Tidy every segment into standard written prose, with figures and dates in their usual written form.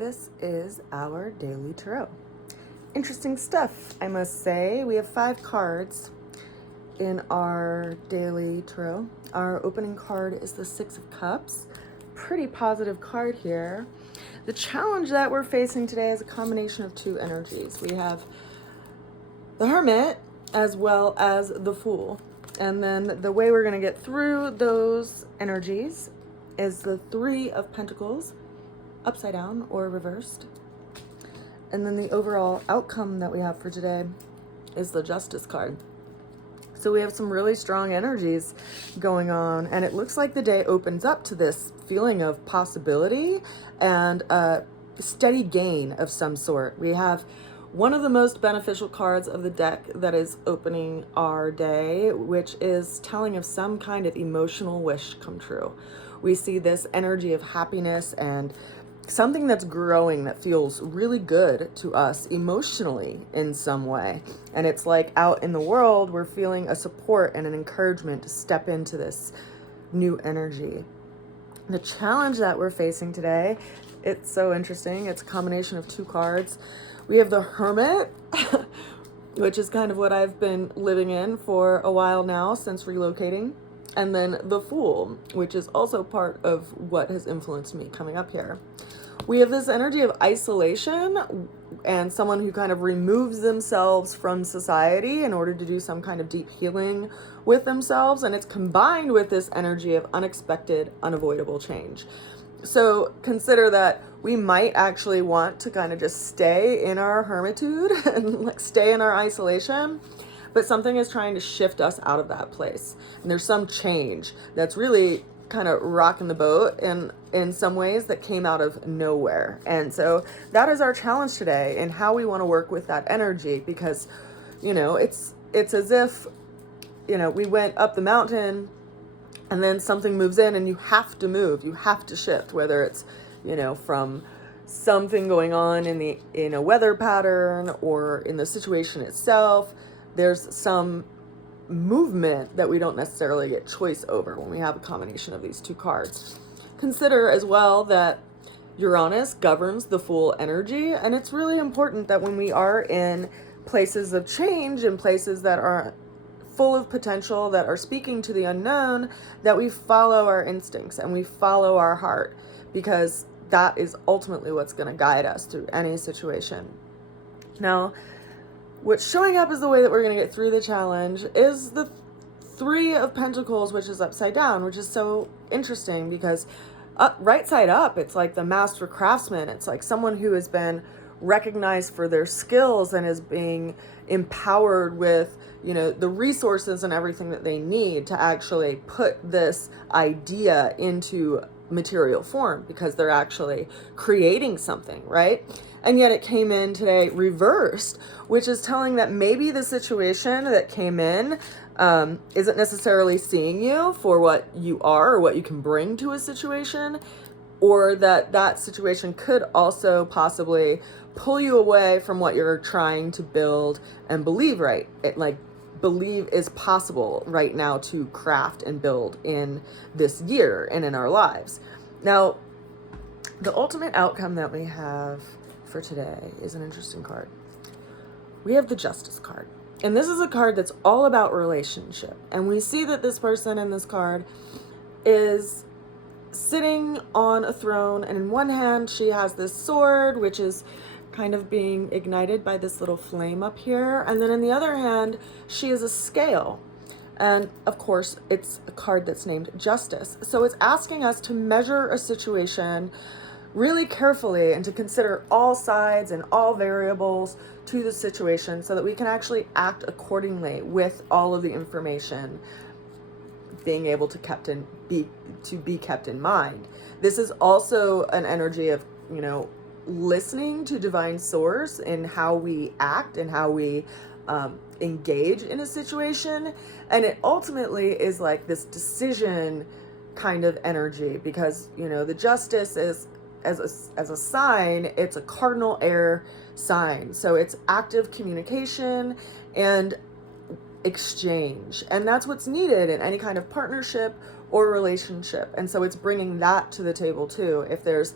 This is our daily tarot. Interesting stuff, I must say. We have 5 cards in our daily tarot. Our opening card is the 6 of Cups. Pretty positive card here. The challenge that we're facing today is a combination of 2 energies. We have the Hermit as well as the Fool. And then the way we're going to get through those energies is the 3 of Pentacles, upside down or reversed. And then the overall outcome that we have for today is the Justice card. So we have some really strong energies going on, and it looks like the day opens up to this feeling of possibility and a steady gain of some sort. We have one of the most beneficial cards of the deck that is opening our day, which is telling of some kind of emotional wish come true. We see this energy of happiness and something that's growing that feels really good to us emotionally in some way. And it's like out in the world, we're feeling a support and an encouragement to step into this new energy. The challenge that we're facing today, it's so interesting. It's a combination of 2 cards. We have the Hermit, which is kind of what I've been living in for a while now since relocating. And then the Fool, which is also part of what has influenced me coming up here. We have this energy of isolation and someone who kind of removes themselves from society in order to do some kind of deep healing with themselves. And it's combined with this energy of unexpected, unavoidable change. So consider that we might actually want to kind of just stay in our hermitude and like stay in our isolation, but something is trying to shift us out of that place. And there's some change that's really kind of rocking the boat in some ways that came out of nowhere. And so that is our challenge today and how we want to work with that energy, because, you know, it's as if, you know, we went up the mountain and then something moves in and you have to move, you have to shift, whether it's, you know, from something going on in a weather pattern or in the situation itself. There's some movement that we don't necessarily get choice over when we have a combination of these 2 cards. Consider as well that Uranus governs the Fool energy, and it's really important that when we are in places of change and places that are full of potential, that are speaking to the unknown, that we follow our instincts and we follow our heart, because that is ultimately what's going to guide us through any situation. Now, what's showing up as the way that we're going to get through the challenge is the 3 of Pentacles, which is upside down, which is so interesting because right side up, it's like the master craftsman. It's like someone who has been recognized for their skills and is being empowered with, you know, the resources and everything that they need to actually put this idea into material form, because they're actually creating something, right? And yet it came in today reversed, which is telling that maybe the situation that came in isn't necessarily seeing you for what you are or what you can bring to a situation, or that situation could also possibly pull you away from what you're trying to build and believe, right? Believe is possible right now to craft and build in this year and in our lives. Now, the ultimate outcome that we have for today is an interesting card. We have the Justice card. And this is a card that's all about relationship. And we see that this person in this card is sitting on a throne, and in one hand she has this sword, which is kind of being ignited by this little flame up here, and then in the other hand she is a scale, and of course it's a card that's named Justice. So it's asking us to measure a situation really carefully and to consider all sides and all variables to the situation so that we can actually act accordingly with all of the information being able to be kept in mind. This is also an energy of, you know, listening to divine source in how we act and how we engage in a situation. And it ultimately is like this decision kind of energy, because, you know, the Justice is as a sign, it's a cardinal air sign. So it's active communication and exchange. And that's what's needed in any kind of partnership or relationship. And so it's bringing that to the table too. If there's,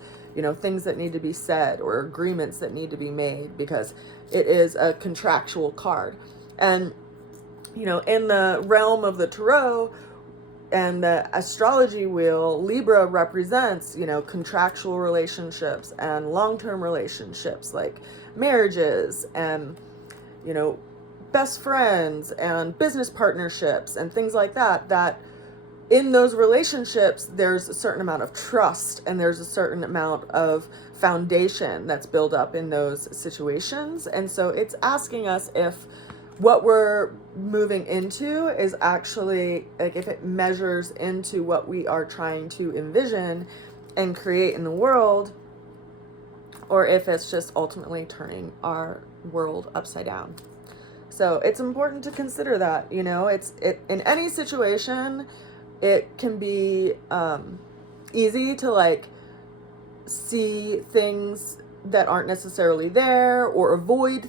things that need to be said or agreements that need to be made, because it is a contractual card. And, in the realm of the tarot and the astrology wheel, Libra represents, contractual relationships and long-term relationships like marriages and, best friends and business partnerships and things like that, that in those relationships, there's a certain amount of trust and there's a certain amount of foundation that's built up in those situations. And so it's asking us if what we're moving into is actually, like, if it measures into what we are trying to envision and create in the world, or if it's just ultimately turning our world upside down. So it's important to consider that, in any situation, it can be easy to like see things that aren't necessarily there, or avoid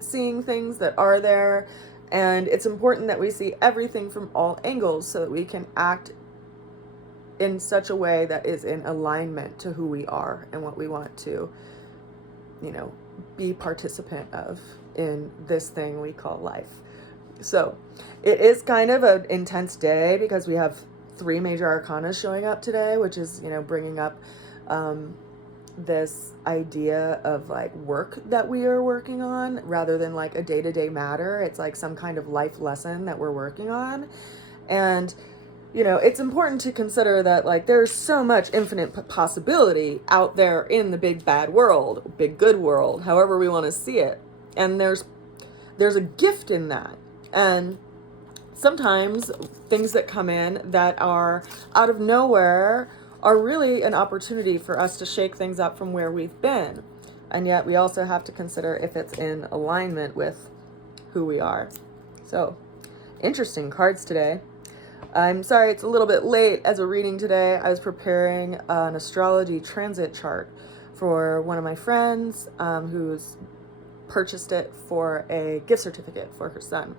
seeing things that are there. And it's important that we see everything from all angles so that we can act in such a way that is in alignment to who we are and what we want to, be participant of in this thing we call life. So it is kind of an intense day because we have 3 major arcana showing up today, which is, bringing up this idea of like work that we are working on rather than like a day-to-day matter. It's like some kind of life lesson that we're working on. And, it's important to consider that like there's so much infinite possibility out there in the big bad world, big good world, however we want to see it. And there's a gift in that. And sometimes things that come in that are out of nowhere are really an opportunity for us to shake things up from where we've been. And yet we also have to consider if it's in alignment with who we are. So, interesting cards today. I'm sorry it's a little bit late as a reading today. I was preparing an astrology transit chart for one of my friends who's purchased it for a gift certificate for her son.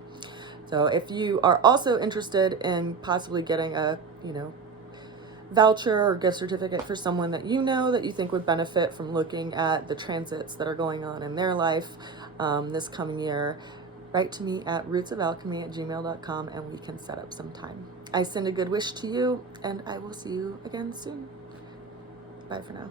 So if you are also interested in possibly getting a, voucher or gift certificate for someone that that you think would benefit from looking at the transits that are going on in their life this coming year, write to me at rootsofalchemy@gmail.com and we can set up some time. I send a good wish to you, and I will see you again soon. Bye for now.